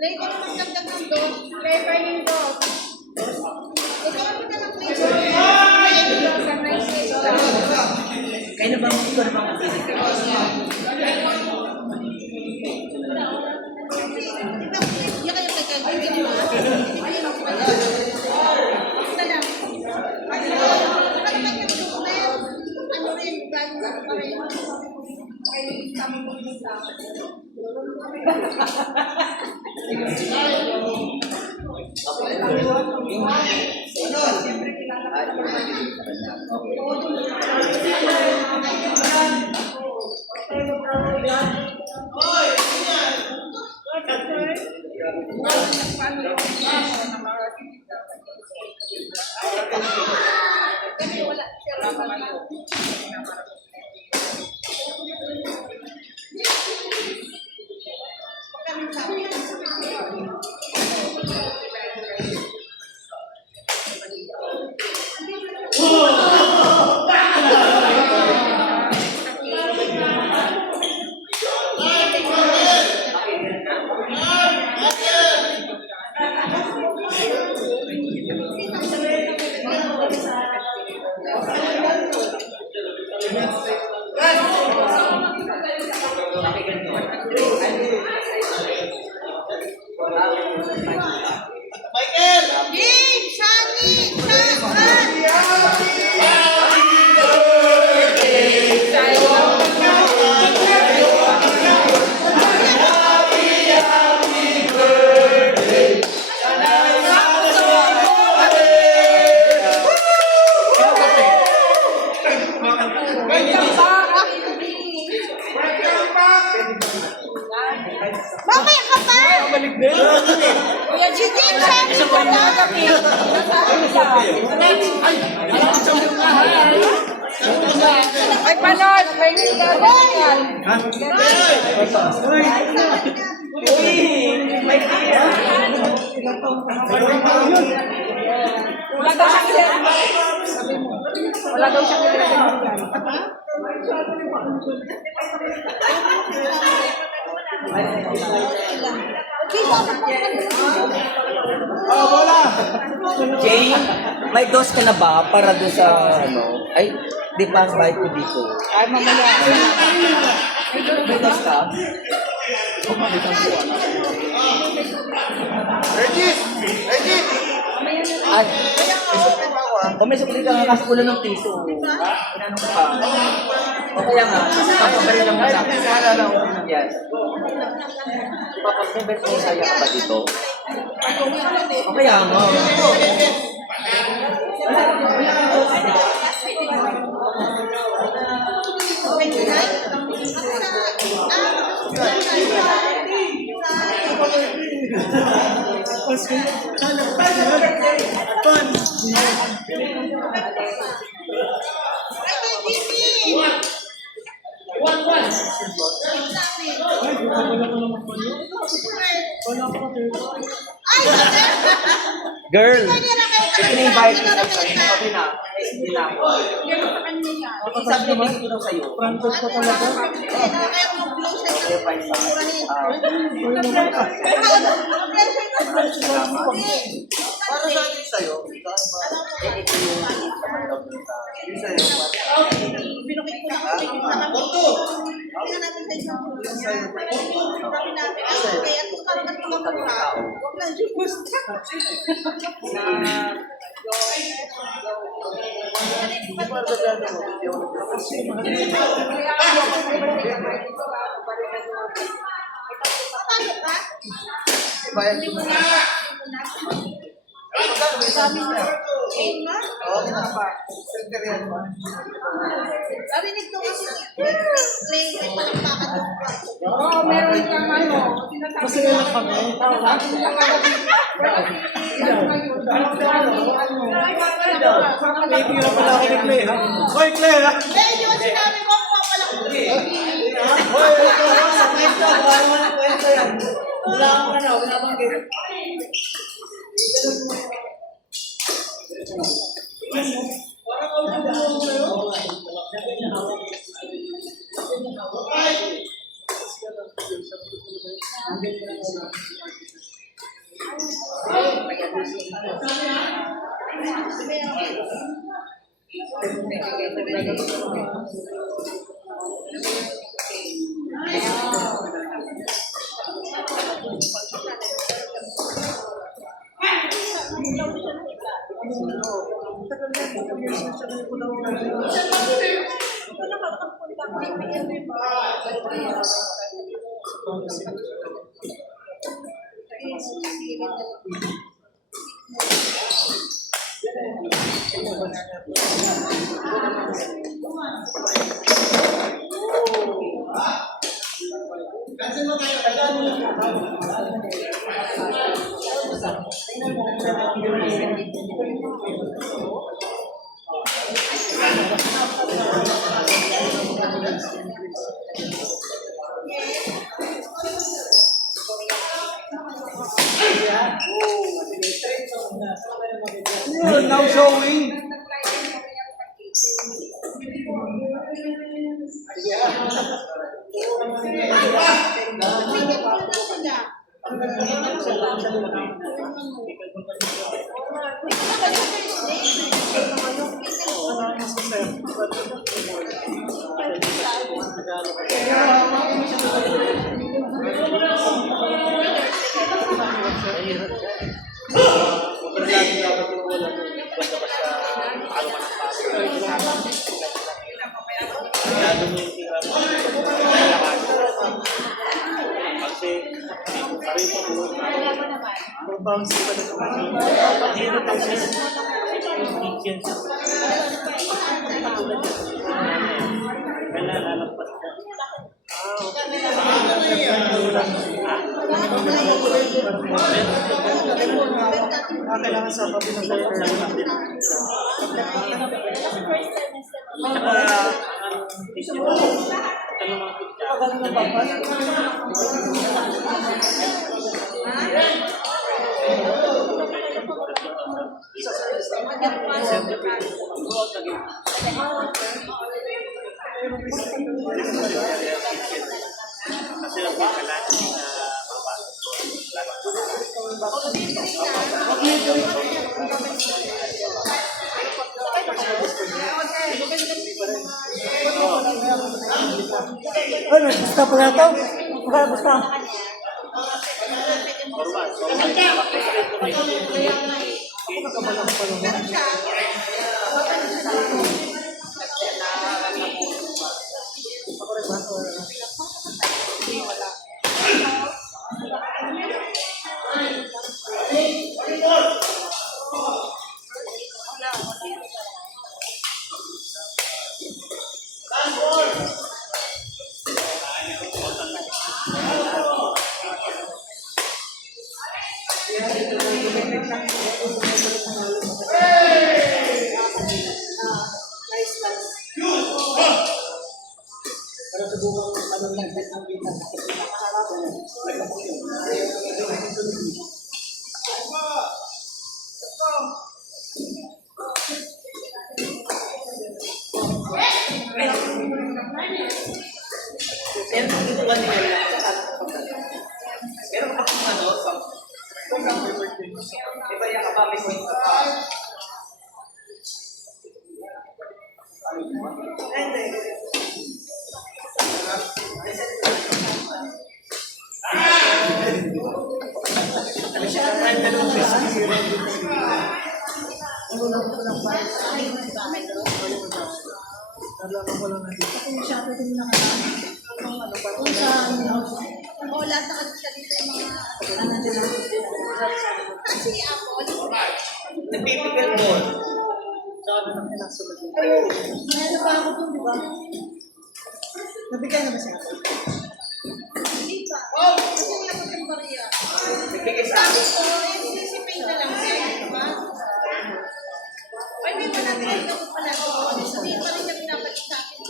Play ko naman dagdag ng dos. Play pa yung dos. Ikaw mo na lang play. Kaya na ba mo ito na mga pilit? Hindi kayo nagkagawin, di ba? Hindi kayo magpapalala. Basta lang. Ano lang yung tunnel? Ano rin, gano'n lang pa rin. Kaya kami pumunta. Mamaya ka pa! Kuya Gigi, sabi ko na! Ay, panon! May nila na yan! Wala daw siyang kilala. Wala daw siyang kilala. Jay, may dos ka na ba para doon sa ano? Ay, di pa bayad ko dito. Ay, mamaya. May dos ka? Regis! Regis! Ay, may supli ka nga kasi kulang ng piso. Inanong ka. O kaya nga, papagarin lang muna. Yes. Papag-invest mo saya ka ba dito? O kaya nga. Girl, ito na yung bayad ko sa okay na. hindi na ako. Sa kanya yan. Sabi niya, hindi ko daw sa'yo. Branded ko talaga. Kaya kung close siya Okay, fine. sa murahin. Para sa akin sa'yo. Eh, ito yung Binukit ko lang kami na kami. Hindi na namin sa isang sabi natin, kaya kung parang mas makapura, huwag lang juice. Paano ka? Bayan ko na. Sabi mo, eh nga? Oo, pa. Secretariat pa. Narinig ko kasi play, ay palakpakan yung kwarto. Oo, meron kang ano. Kasi lang kami. May tira pala ako ni Clay, ha? Hoy, Clay, ha? Eh, yun sinabi ko, pumapalang ko. Hoy, ito, ha? Sa kwento. Wala mo ng kwento yan. Wala kang ano, wala bang ganyan. Now showing. Kailangan sa papi ng Ay, basta pala ito. Basta. Nalaman ko lang na dito. Oo, lahat nakadisya dito yung mga kasi Apple. Typical ball. Meron pa ako dun, di ba? Nabigay na ba siya? Hindi pa. Kasi wala ko siyang bariya. Nagbigay sa akin. Sabi ko, anticipate na lang siya, di ba? Ay, may managay ako pala. Hindi pa rin niya pinapalit sa akin.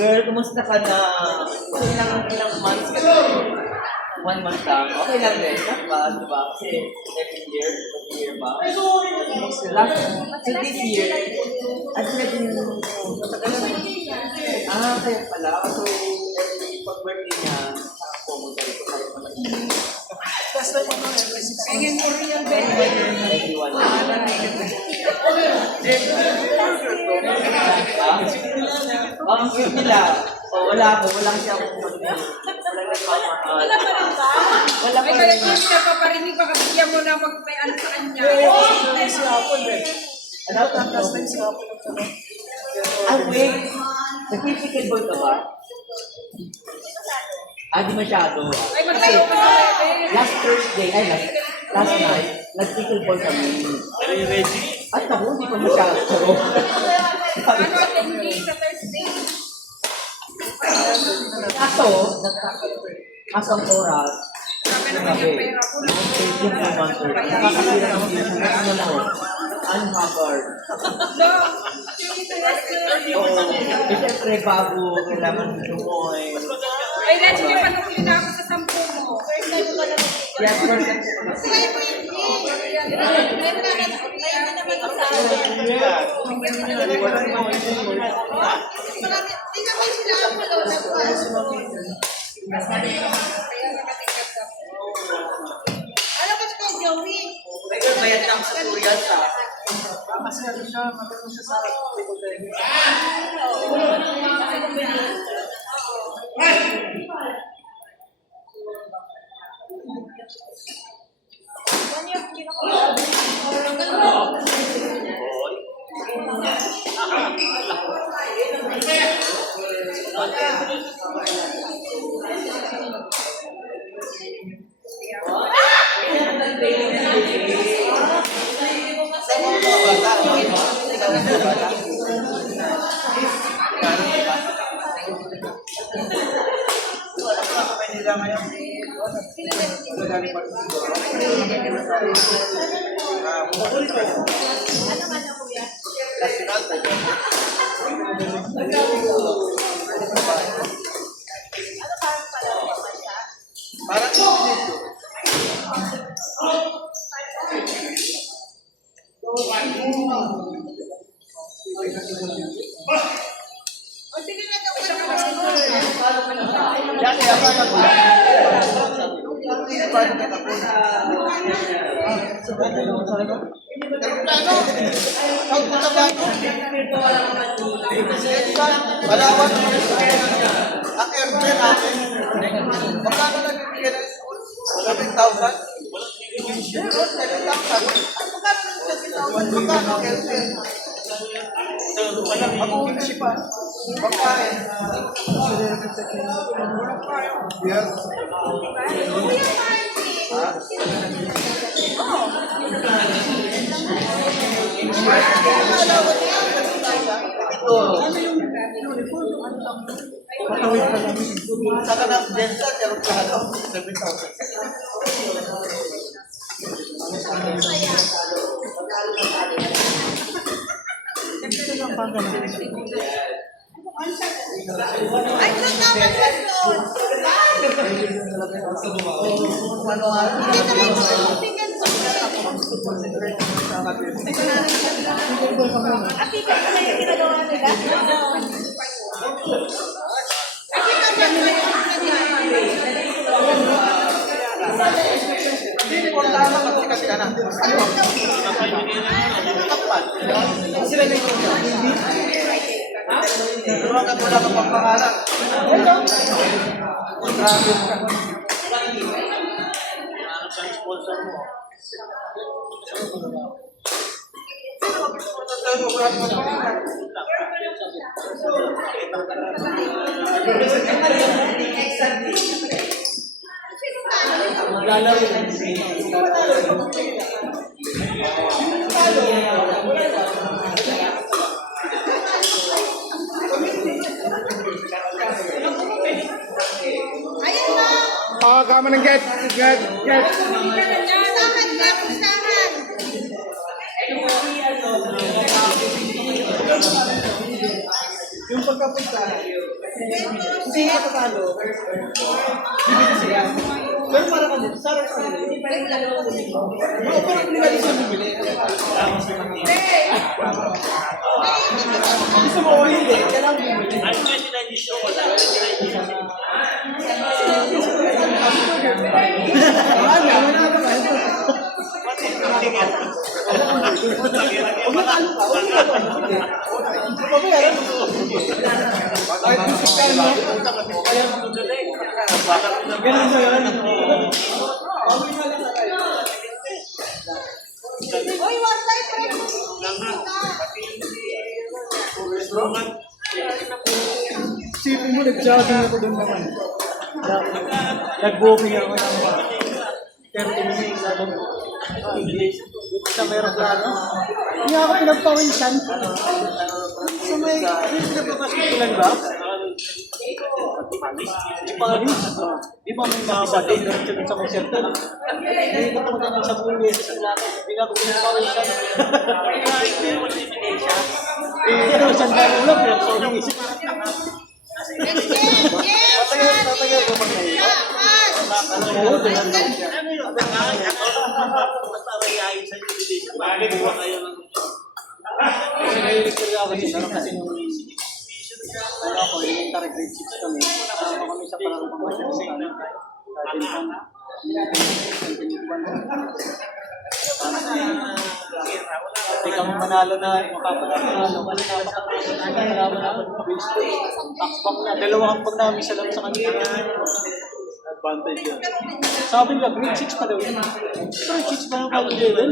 Girl, kumusta ka na? Ilang months ka na? 1 month lang. Okay lang din. Not bad, diba? Kasi every year ba? So this year, at kaya pala. So, every pag-birthday niya, pumunta rin ko kahit naman. Last time ano, Kaya Korean ba? Everyone. Ang cute nila. Wala kasi ako Wala pa lang ba? Wala Ay, pa kaya rin. hindi ka paparinig, baka bigyan mo na magpayan sa kanya. si Apple eh. Last time si Apple ang tanong. Wait. Nag-physical ka ba? Di masyado. Ay, magtayo ka na. Last Thursday, last night, nag-pickleball kami. Are you ready? Ay, naku, hindi pa masyado. Ano, attendee sa Thursday? Kaso ang oras, Sabi naman yung pera ko. yung concert, nakakasira ng ano mo, uncovered. No, yung Thursday. Oo, siyempre bago, kailangan lumoy. Ay, let's may panukli na ako sa 10 mo. First time ko pala Yes, perfect. Kaya mo yun, may na naman sa akin. Marami, tingnan mo sila ang palo na alam ko si Joey. Bayad lang sa tutorial sa. Kasi ano siya, maganda siya sa table tennis. Sa mga bata, sa mga bata. Wala pa kami nila ngayon. Magaling pa siguro. National tayo. Parang dito. O sige na daw ka Yan, kaya pa na po. Paano ka na po? Aeroplano? Ang punta ba ito? Palawan. Ang airplane natin. Magkano nagbibigyan ng 7,000? 7,000? Magkano ang airplane? Mag-uwi siya pa. Pagkain. Yes. Saka na densa, aeroplano. 7,000. Ay, saan naman sa doon? Sila na ito. Turuan ka wala kang pagpangalan. Hello. Grabe ka. Hanap ka ng sponsor mo. Ayun na! Kama ng get. Usahan lang, usahan! Yung pagkapunta, hindi ka tatalo. Bibili siya. Pero para ka din, sarap ka din. Hindi pa rin dalawa ko dito. Pero hindi natin siya bibili. Gusto mo o hindi, kailangan bibili. Uy, one time, Sipin mo, nag-jogging ako doon naman. Nag-walking ako ng 30 minutes lang. Sa mayroong plano. Hindi ako pinagpawisan. Sa may, hindi pinagpapasikulan ba? Di Paris. Di ba may nakasagay diretso dun sa konserto? Hindi ko naman sa buwis. Hindi nga ako pinagpawisan. Pero saan ba ulam? Pero sa ulang isip. Tatagal ko pag naiyo. Oo, doon lang. Kasi nahilig ko ako kasi naroon kasi nung ano ako, elementary grade 6 kami. Kasama kami sa parang pamasyal. Hindi kami manalo na, mapapanalo. Kasi napakalaman namin ng baseball. Takpak na, dalawang pag namin sa lang sa kanila. Advantage yun. Sabi nila, grade 6 pa daw yun. Grade 6 pa ng college level.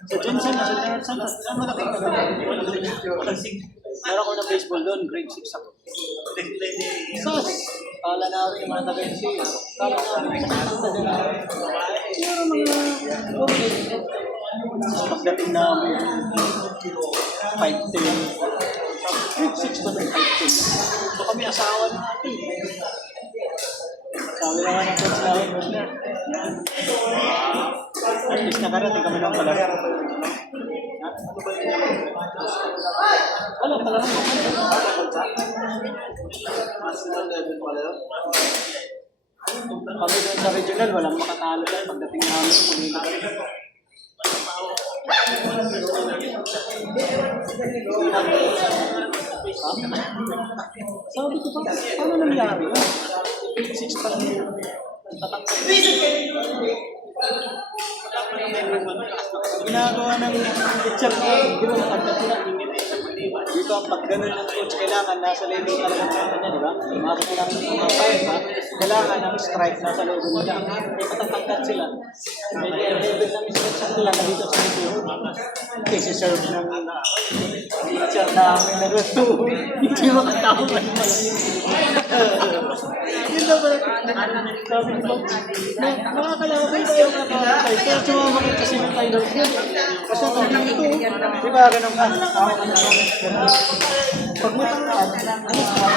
Sa Jensen, sa Jensen, saan malaki ka na? Meron ko ng baseball doon, grade 6 ako. Sas! Kala namin yung mga taga-NC. Kala namin yung mga taga-NC. Pero mga pagdating namin, 5'10". Grade 6 ba ng 5'10"? So kami asawa na natin. Sabi naman ng coach namin, at least nakarating kami ng pala. Wala pala naman. Kami doon sa regional, walang makatalo dahil pagdating namin, muli na kami. Sabi ko pa, paano nangyari? 6 pa rin. Ginagawa ng teacher ko, gano'n pagkatulad. Dito ang pag gano'n ng coach, kailangan nasa level talaga ng kanya, di ba? Makikita namin ng mga fire ba? Kailangan ng strike nasa level nila. Matatangkat sila. Medyo ang level ng strike sila na dito sa video. Kasi serve ng teacher namin na gusto. Hindi makatawag na yun na ba? Sabi ko, nakakalaman tayo na kapatay. Kaya sumama kayo kasi ng tayo ng kasi ako dito. Di ba ganun ka? Pag matangkad, dito ba?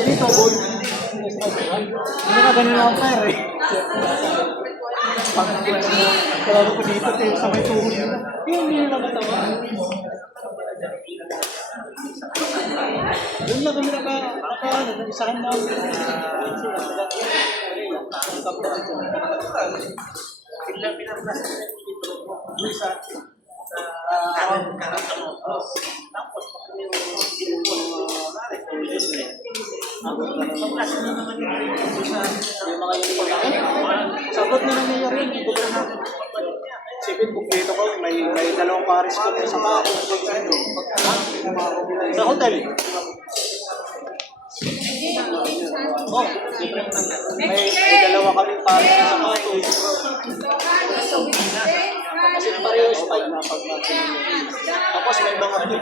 Dito, boy. Hindi ka ganun ako tayo eh. Pag kalaro ko dito, sa may tuhod nila. Hindi nila matawa. Doon lang kami nag-isahan na ako. mga uniform namin. Sagot ni Mayor yun, ito ba na? Sipin, kumpleto ko, may dalawang pares ko sa mga sa hotel. Oh, may dalawa kami pares sa mga kasi pareho spike na pag tapos may mga kids